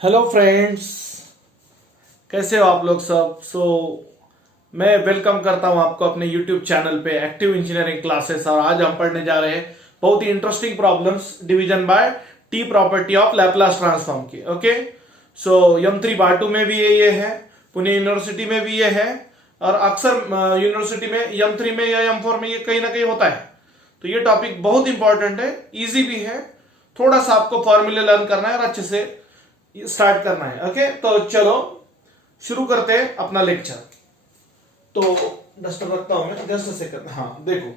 Hello friends, कैसे हो आप लोग सब। मैं वेलकम करता हूं आपको अपने यूट्यूब चैनल पे एक्टिव इंजीनियरिंग क्लासेस। और आज हम पढ़ने जा रहे हैं बहुत ही interesting problems division by t property of Laplace transform की। ओके, सो यम 3 बाटू में भी ये है, पुणे यूनिवर्सिटी में भी ये है, और अक्सर यूनिवर्सिटी में यम 3 में या यम 4 में ये कहीं ना कहीं होता है। तो ये टॉपिक बहुत इंपॉर्टेंट है, इजी भी है। थोड़ा सा आपको फॉर्मूले लर्न करना है और अच्छे से स्टार्ट करना है। ओके, तो चलो शुरू करते हैं अपना लेक्चर। तो डस्टर रखता हूं मैं, जस्ट सेकंड। हाँ देखो,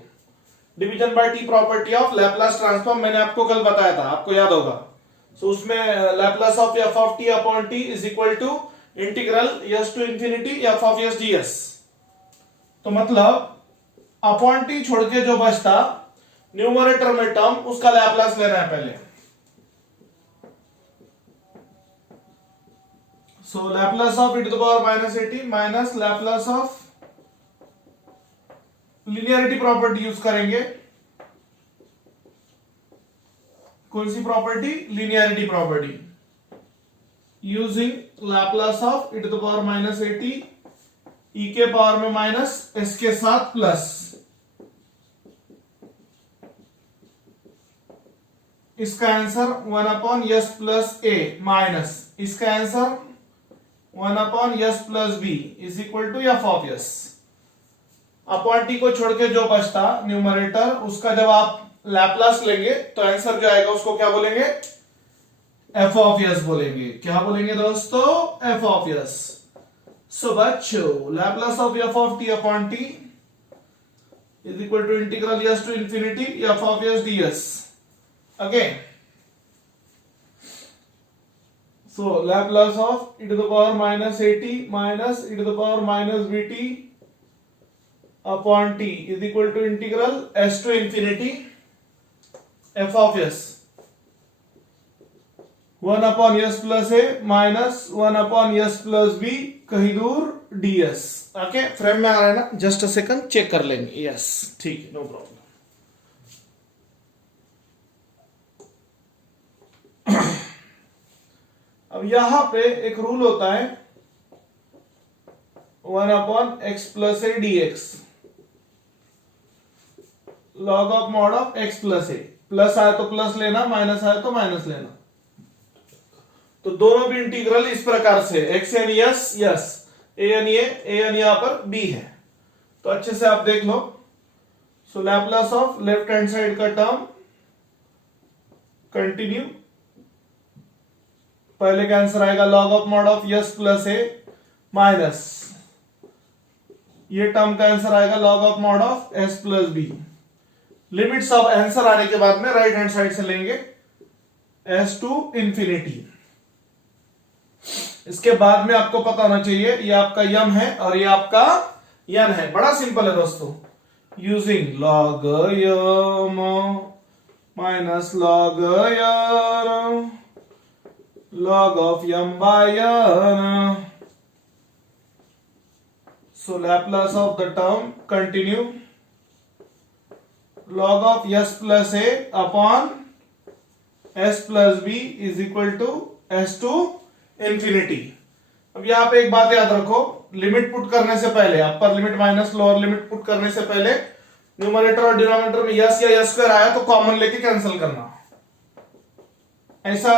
division by t property of Laplace transform मैंने आपको कल बताया था, आपको याद होगा। उसमें Laplace of f of t upon t is equal to integral s to infinity f of s d s. तो मतलब अपॉन टी छोड़ के जो बचता न्यूमरेटर में टर्म, उसका लैपलास लेना है पहले। So Laplace of e to the power minus at minus Laplace of linearity property use करेंगे। कौन सी property? Linearity property. Using Laplace of e to the power minus at e के power में minus s के साथ plus. इसका answer 1 upon s plus a minus इसका answer 1 upon s plus b is equal to f of s. Upon t को छोड़ के जो बचता न्यूमरेटर, उसका जब आप लैपलास लेंगे तो आंसर जो आएगा उसको क्या बोलेंगे? एफ ऑफ एस बोलेंगे। क्या बोलेंगे दोस्तों? F of s. सो बच्चों, Laplace of f of t upon t is equal to integral s to infinity f of s d s. Again, so Laplace of e to the power minus at minus e to the power minus bt upon t is equal to integral s to infinity f of s 1 upon s plus a minus 1 upon s plus b कहीं दूर ds। Okay, frame में आ रहा है ना? Just a second, check कर लेंगे। Yes, ठीक है, नो प्रॉब्लम। अब यहां पे एक रूल होता है 1 upon x plus A D x, log of mod of x plus A. Plus आए तो प्लस लेना, माइनस आए तो माइनस लेना। तो दोनों भी इंटीग्रल इस प्रकार से x n s s, a n यहां पर बी है। तो अच्छे से आप देख लो। So Laplace of left hand side का टर्म कंटिन्यू, पहले का आंसर आएगा log of mod of s plus a minus ये टर्म का आंसर आएगा log of mod of s plus b. Limits of answer आने के बाद में राइट हैंड साइड से लेंगे एस टू इंफिनिटी। इसके बाद में आपको पता होना चाहिए ये आपका यम है और ये आपका यन है। बड़ा सिंपल है दोस्तों। Using log m minus log r log of m by n. So Laplace of the term continue log of s plus a upon s plus b is equal to s to infinity। अब यहां पे एक बात याद रखो, limit put करने से पहले, अपर limit minus lower limit put करने से पहले न्यूमरेटर और डिनोमिनेटर में यस या यस स्क्वायर आया तो कॉमन लेके कैंसिल करना। ऐसा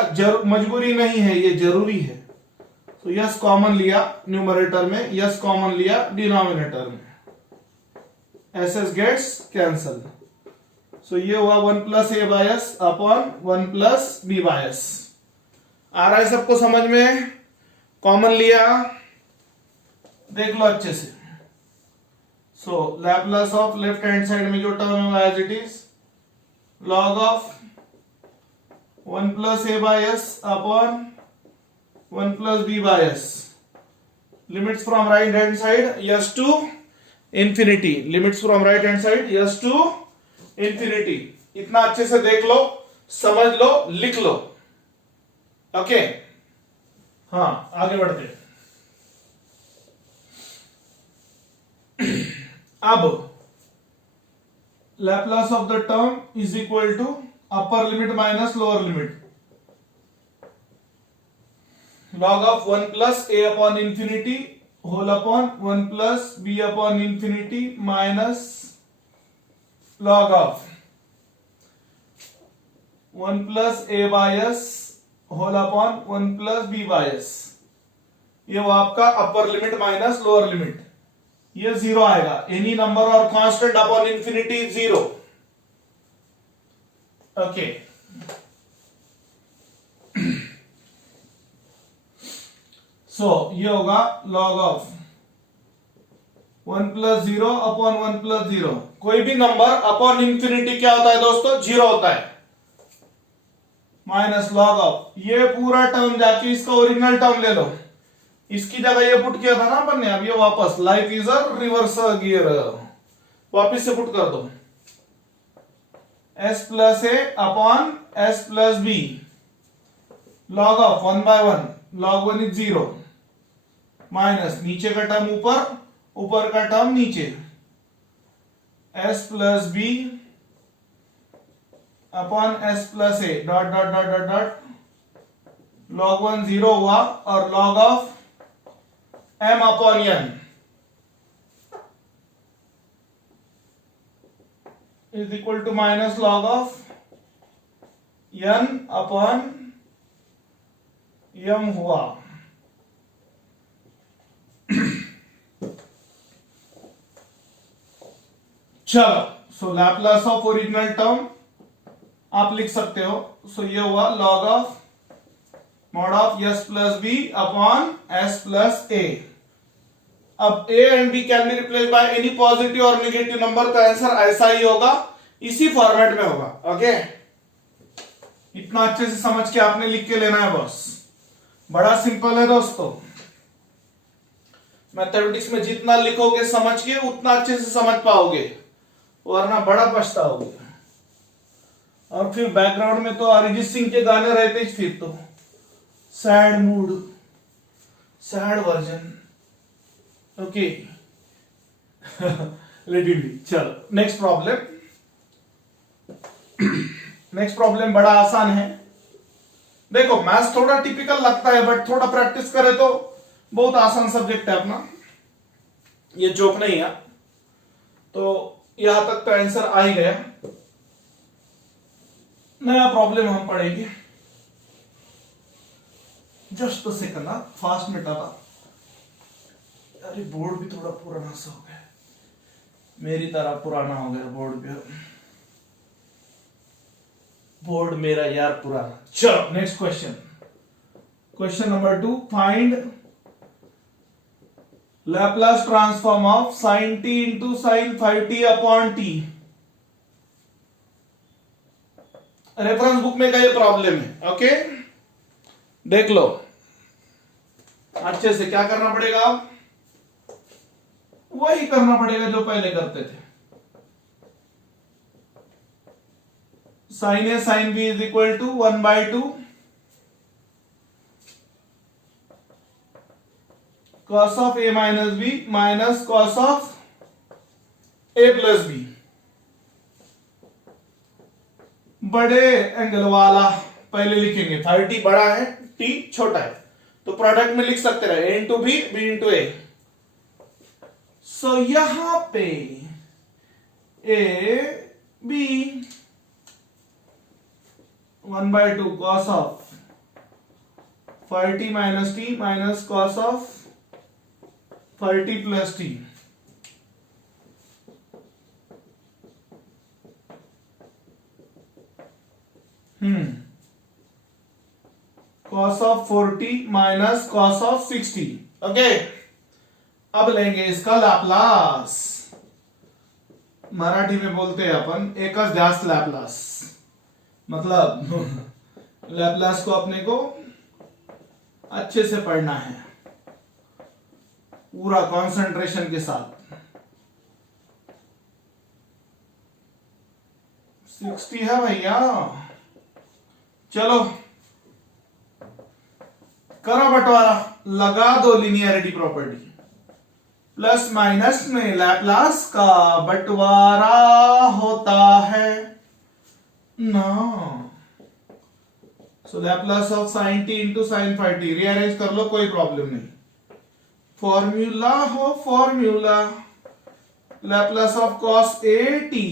मजबूरी नहीं है, ये जरूरी है। तो यस कॉमन लिया न्यूमरेटर में, यस कॉमन लिया डिनोमिनेटर में, एस एस गेट्स कैंसल। सो ये हुआ 1 प्लस ए बायस अपॉन 1 प्लस बी बायस। आ रहा है सबको समझ में? कॉमन लिया, देख लो अच्छे से। So Laplace of left hand side में जो टर्म है as it is log of 1 plus a by s upon 1 plus b by s। Limits from right hand side s to infinity। Limits from right hand side s to infinity। इतना अच्छे से देख लो, समझ लो, लिख लो। Okay, हाँ आगे बढ़ते। अब Laplace of the term is equal to upper limit minus lower limit. log of 1 plus a upon infinity whole upon 1 plus b upon infinity minus log of 1 plus a by s whole upon 1 plus b by s। ये वो आपका upper limit minus lower limit, ये zero आएगा। Any number और constant upon infinity zero. Okay, so ये होगा log of 1 plus zero upon 1 plus zero. कोई भी नंबर अपॉन इंफिनिटी क्या होता है दोस्तों? जीरो होता है। माइनस लॉग ऑफ ये पूरा टर्म जाके इसका ओरिजिनल टर्म ले लो, इसकी जगह ये पुट किया था ना अपन ने, अब ये वापस life is a reverse gear, वापिस से पुट कर दो। s plus a upon s plus b log of 1 by 1 log 1 is zero minus नीचे का टर्म ऊपर, ऊपर का टर्म नीचे, s plus b upon s plus a dot dot dot dot dot log 1 zero हुआ और log of m upon n is equal to minus log of n upon m हुआ। चलो, so Laplace of original term आप लिख सकते हो। So ये हुआ log of mod of s plus b upon s plus a. अब a and b can be replace by any positive और नेगेटिव नंबर, का आंसर ऐसा ही होगा, इसी फॉर्मेट में होगा। ओके, इतना अच्छे से समझ के आपने लिख के लेना है बस, बड़ा सिंपल है दोस्तों। मैथमेटिक्स में जितना लिखोगे समझ के उतना अच्छे से समझ पाओगे, वरना बड़ा पछताओगे। और फिर बैकग्राउंड में तो अरिजीत सिंह के गाने रहते, फिर तो sad mood, sad version. Okay, let it be. चलो नेक्स्ट प्रॉब्लम। नेक्स्ट प्रॉब्लम बड़ा आसान है। देखो मैथ्स थोड़ा टिपिकल लगता है, बट थोड़ा प्रैक्टिस करे तो बहुत आसान सब्जेक्ट है अपना, ये जोक नहीं है। तो यहां तक तो आंसर आ ही गया। नया प्रॉब्लम हम पढ़ेंगे। जस्ट तो सेकंड, फास्ट मिटा था। अरे बोर्ड भी थोड़ा पुराना सा हो गया, मेरी तरह पुराना हो गया बोर्ड भी। बोर्ड मेरा यार पुराना। चलो next question. Question number 2, find Laplace transform of sin t into sin 5t upon t। Reference book में का ये प्रॉब्लम है। ओके, देख लो अच्छे से। क्या करना पड़ेगा? वही करना पड़ेगा जो पहले करते थे। Sine a sine b is equal to 1/2 cos of a minus b minus cos of a plus b. बड़े एंगल वाला पहले लिखेंगे, 5t बड़ा है, t छोटा है, तो प्रोडक्ट में लिख सकते रहे a into b, b into a. So यहां पे a b 1/2 cos of 5t minus t minus cos of 5t plus t। cos of 4t minus cos of 6t। Okay, अब लेंगे इसका लैप्लास। मराठी में बोलते हैं अपन एकच ध्यास लैप्लास, मतलब लैप्लास को अपने को अच्छे से पढ़ना है, पूरा कंसंट्रेशन के साथ। 60 है भैया। चलो करो बंटवारा, लगा दो लिनियरिटी प्रॉपर्टी। प्लस माइनस में लैप्लास का बंटवारा होता है ना। So Laplace of sin t into sine 5t, rearrange कर लो, कोई प्रॉब्लम नहीं। फॉर्मूला हो formula, Laplace of cos a t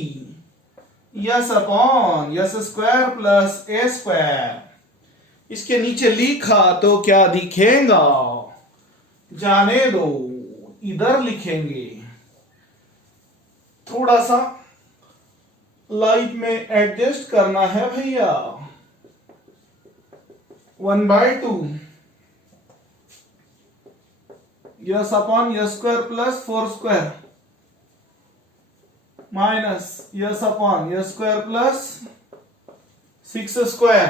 s upon s square plus a square. इसके नीचे लिखा तो क्या दिखेगा, जाने दो, इधर लिखेंगे। थोड़ा सा लाइफ में एडजस्ट करना है भैया। 1/2 s upon s square plus 4 square minus s upon s square plus 6 square.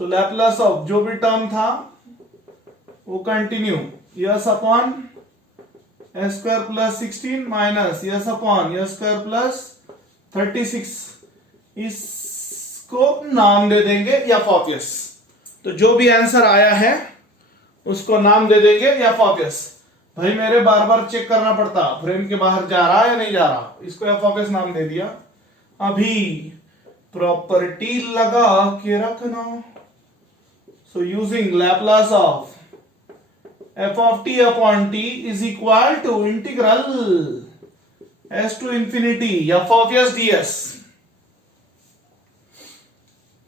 So Laplace of जो भी टर्म था वो continue, yes upon s square plus 16 minus s upon s square plus 36। इसको नाम दे देंगे एफ ऑफ एस। तो जो भी आंसर आया है उसको नाम दे देंगे एफ ऑफ एस। भाई मेरे बार बार चेक करना पड़ता फ्रेम के बाहर जा रहा है या नहीं जा रहा, इसको एफ ऑफ एस नाम दे दिया। अभी प्रॉपर्टी लगा के रखना। So using Laplace of f of t upon t is equal to integral s to infinity f of s d s.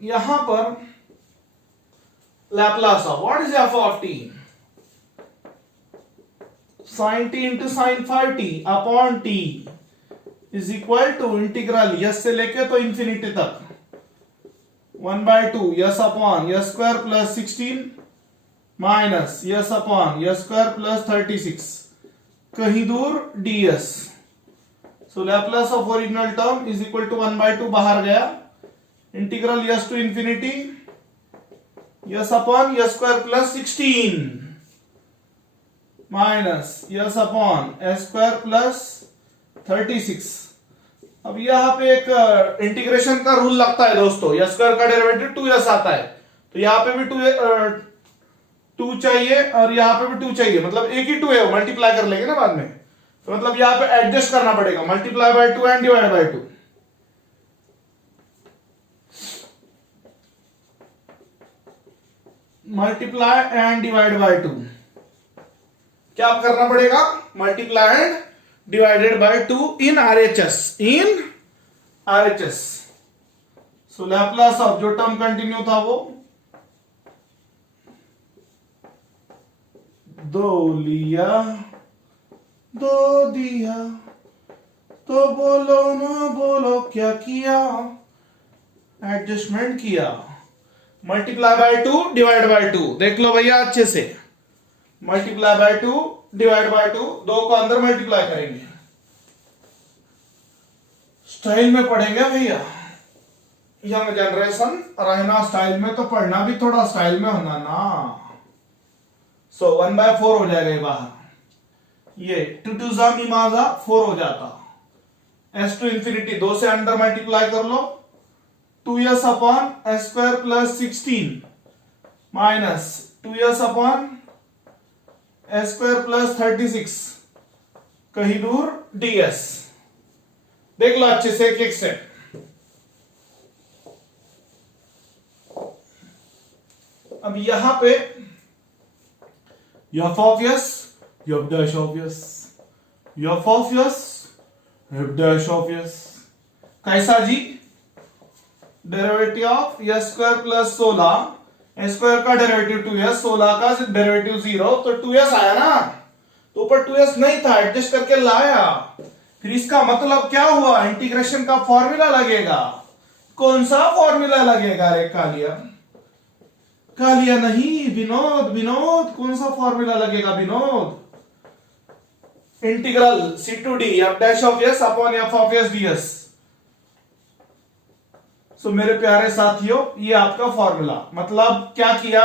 यहां पर Laplace of what is f of t, sin t into sine 5t upon t is equal to integral s से लेके तो infinity तक 1/2 s upon s square plus 16 minus s upon s square plus 36, कहीं दूर ds। So Laplace of original term is equal to 1/2 बाहर गया, integral s to infinity s upon s square plus 16 minus s upon s square plus 36। अब यहां पे एक integration का rule लगता है दोस्तों, यस स्क्वायर का डेरिवेटिव 2s आता है, तो यहां पे भी 2 चाहिए और यहां पे भी 2 चाहिए, मतलब एक ही 2 है, मल्टीप्लाई कर लेंगे ना बाद में। तो मतलब यहां पे एडजस्ट करना पड़ेगा, multiply by 2 and divide by 2। Multiply and divide by 2, क्या करना पड़ेगा, multiply and divided by 2 in RHS, in RHS. So Laplace of जो टर्म कंटिन्यू था वो 2 लिया 2 दिया, तो बोलो ना बोलो क्या किया, एडजस्टमेंट किया। मल्टीप्लाई बाय 2 डिवाइड बाय 2, देख लो भैया अच्छे से, मल्टीप्लाई बाय 2 डिवाइड बाय 2, 2 को अंदर मल्टीप्लाई करेंगे। स्टाइल में पढ़ेंगे भैया, यंग जनरेशन रहना स्टाइल में, तो पढ़ना भी थोड़ा स्टाइल में होना ना। सो 1/4 हो जाएगा बाहर, ये 2 2 जा मिमाजा 4 हो जाता, एस टू इंफिनिटी 2 से अंदर मल्टीप्लाई कर लो, 2s upon s square plus 16 minus 2s upon s square plus 36, कहीं दूर ds। देख लो अच्छे से एक एक स्टेप। अब यहां पे f of s f dash of s, f of s f dash of s, कैसा जी, derivative of s square plus 16, s square का डेरिवेटिव 2s, 16 का डेरिवेटिव 0, तो 2s आया ना, तो ऊपर 2s नहीं था, एडजस्ट करके लाया। फिर इसका मतलब क्या हुआ, इंटीग्रेशन का फॉर्मूला लगेगा। कौन सा फॉर्मूला लगेगा रे कालिया, कालिया नहीं विनोद, विनोद कौन सा फॉर्मूला लगेगा Vinod, integral c to d f dash of s upon f of s ds। So मेरे प्यारे साथियों, ये आपका फॉर्मूला, मतलब क्या किया,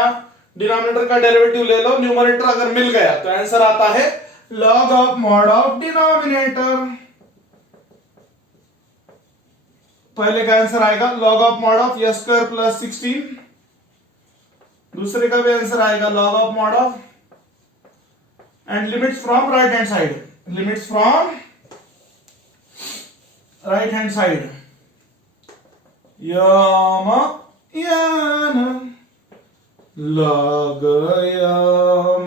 डिनोमिनेटर का डेरिवेटिव ले लो, न्यूमरेटर अगर मिल गया तो आंसर आता है log of mod of denominator. पहले का आंसर आएगा log of mod of s square plus 16, दूसरे का भी आंसर आएगा log of mod of, and limits from right hand side, limits from right hand side, m n log yam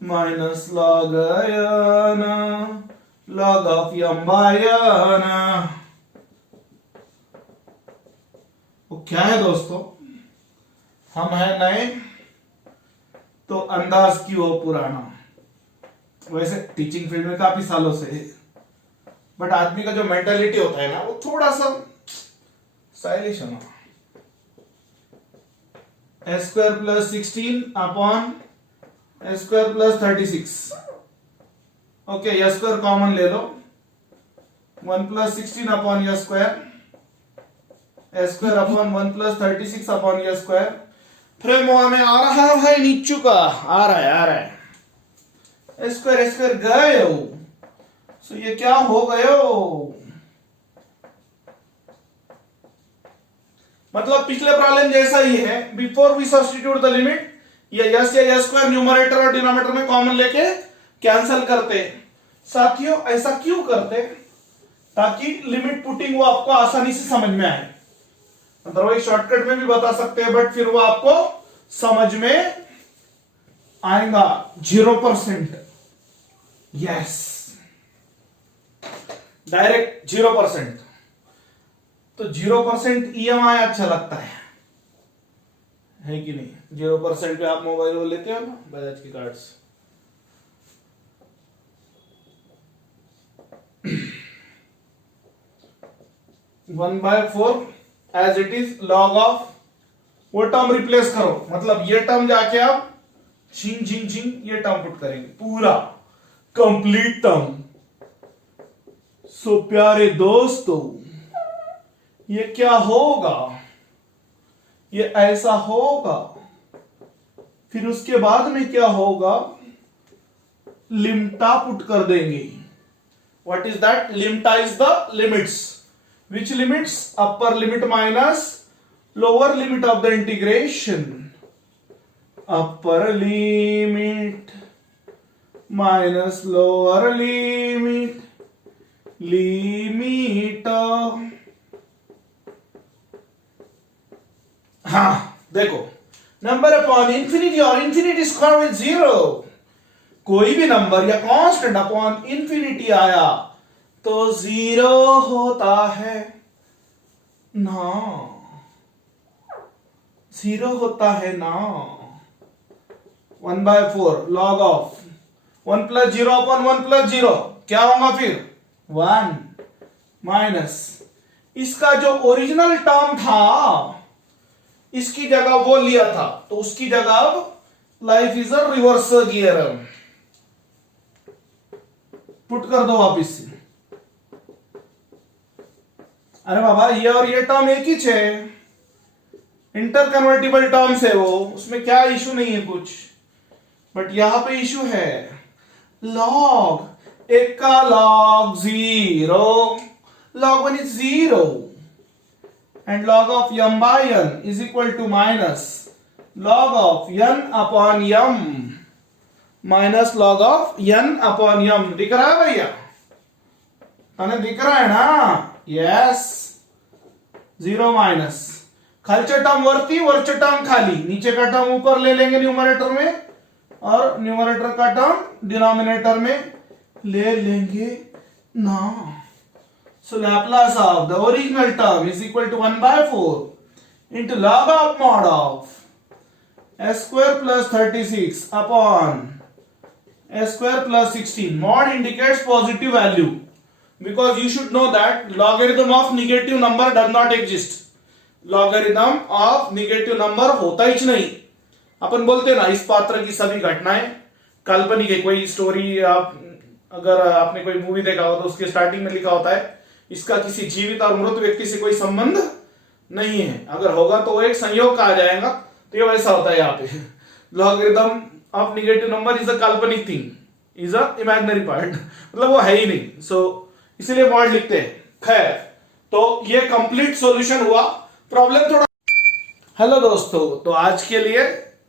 minus log yan log of yam by yan। वो क्या है दोस्तों, हम हैं नए तो अंदाज क्यों हो पुराना। वैसे टीचिंग फील्ड में काफी सालों से है, बट आदमी का जो मेंटालिटी होता है ना वो थोड़ा सा स्टाइलिश है ना। ए स्क्वायर प्लस 16 अपॉन ए स्क्वायर प्लस 36। ओके, ए स्क्वायर कॉमन ले लो, 1 प्लस 16 अपॉन ए स्क्वायर अपॉन 1 प्लस 36 अपॉन ए स्क्वायर। फ्रेम में आ रहा है भाई, नीचू का आ रहा है स्क्वायर गए हो। सो ये क्या हो गए हो, मतलब पिछले प्रॉब्लम जैसा ही है। Before we substitute the limit, ये यस या यस स्क्वायर न्यूमरेटर और डिनोमिनेटर में कॉमन लेके कैंसिल करते। साथियों ऐसा क्यों करते, ताकि लिमिट पुटिंग वो आपको आसानी से समझ में आए। अदरवाइज शॉर्टकट में भी बता सकते हैं, बट फिर वो आपको समझ में आएगा। 0%, यस, डायरेक्ट 0%। तो 0% EMI अच्छा लगता है कि नहीं। 0% पे आप मोबाइल लेते हो ना, बजाज की कार्ड से। 1/4 as it is log of, वो टर्म रिप्लेस करो, मतलब ये टर्म जाके आप झिंग झिंग झिंग ये टर्म पुट करेंगे, पूरा कंप्लीट टर्म। सो प्यारे दोस्तों, ये क्या होगा, ये ऐसा होगा। फिर उसके बाद में क्या होगा, लिम्टा पुट कर देंगे। व्हाट इज दैट, लिम्टा is the limits. Which limits? Upper limit minus lower limit of the integration. Upper limit minus lower limit. Limit. हाँ देखो, नंबर अपॉन इंफिनिटी और इंफिनिटी स्क्वायर विद 0। कोई भी नंबर या कांस्टेंट अपॉन इंफिनिटी आया तो 0 होता है ना, 0 होता है ना। 1/4 log of 1 plus 0 upon 1 plus 0 क्या होगा फिर 1 माइनस इसका जो ओरिजिनल टर्म था, इसकी जगह वो लिया था, तो उसकी जगह अब life is a reverse gear, put कर दो वापिस से। अरे बाबा, ये और ये टर्म एक ही है, इंटर कन्वर्टिबल टर्म्स है वो, उसमें क्या इशू नहीं है कुछ। बट यहां पे इशू है, लॉग एक का log 0, log 1 is 0 and log of m by n is equal to minus log of n upon m minus log of n upon m। दिख रहा है भैया, तने दिख रहा है ना, यस। 0 माइनस खालचे टर्म वरती, वरचे टर्म खाली, नीचे का टर्म ऊपर ले लेंगे न्यूमरेटर में, और न्यूमरेटर का टर्म डिनोमिनेटर में ले लेंगे ना। So Laplace of the original term is equal to 1/4 into log of mod of s square plus 36 upon s square plus 16. Mod indicates positive value because you should know that logarithm of negative number does not exist. Logarithm of negative number होता ही नहीं। अपन बोलते ना इस पात्र की सभी घटनाएं काल्पनिक है। कोई स्टोरी आप अगर आपने कोई मूवी देखा हो तो उसके स्टार्टिंग में लिखा होता है इसका किसी जीवित और मृत व्यक्ति से कोई संबंध नहीं है, अगर होगा तो वो एक संयोग कहा जाएगा। तो ये वैसा होता है यहाँ पे, logarithm of negative number is a काल्पनिक thing, is a imaginary part, मतलब वो है ही नहीं। सो इसीलिए मॉड लिखते हैं। खैर, तो ये कंप्लीट सॉल्यूशन हुआ प्रॉब्लम थोड़ा। हेलो दोस्तों, तो आज के लिए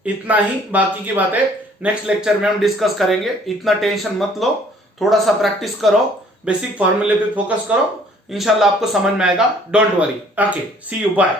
इतना ही, बाकी की बातें नेक्स्ट लेक्चर में हम डिस्कस करेंगे। इतना टेंशन मत लो, थोड़ा सा प्रैक्टिस करो, बेसिक फॉर्मूले पे फोकस करो, इंशाल्लाह आपको समझ में आएगा। Don't worry. Okay, see you, bye.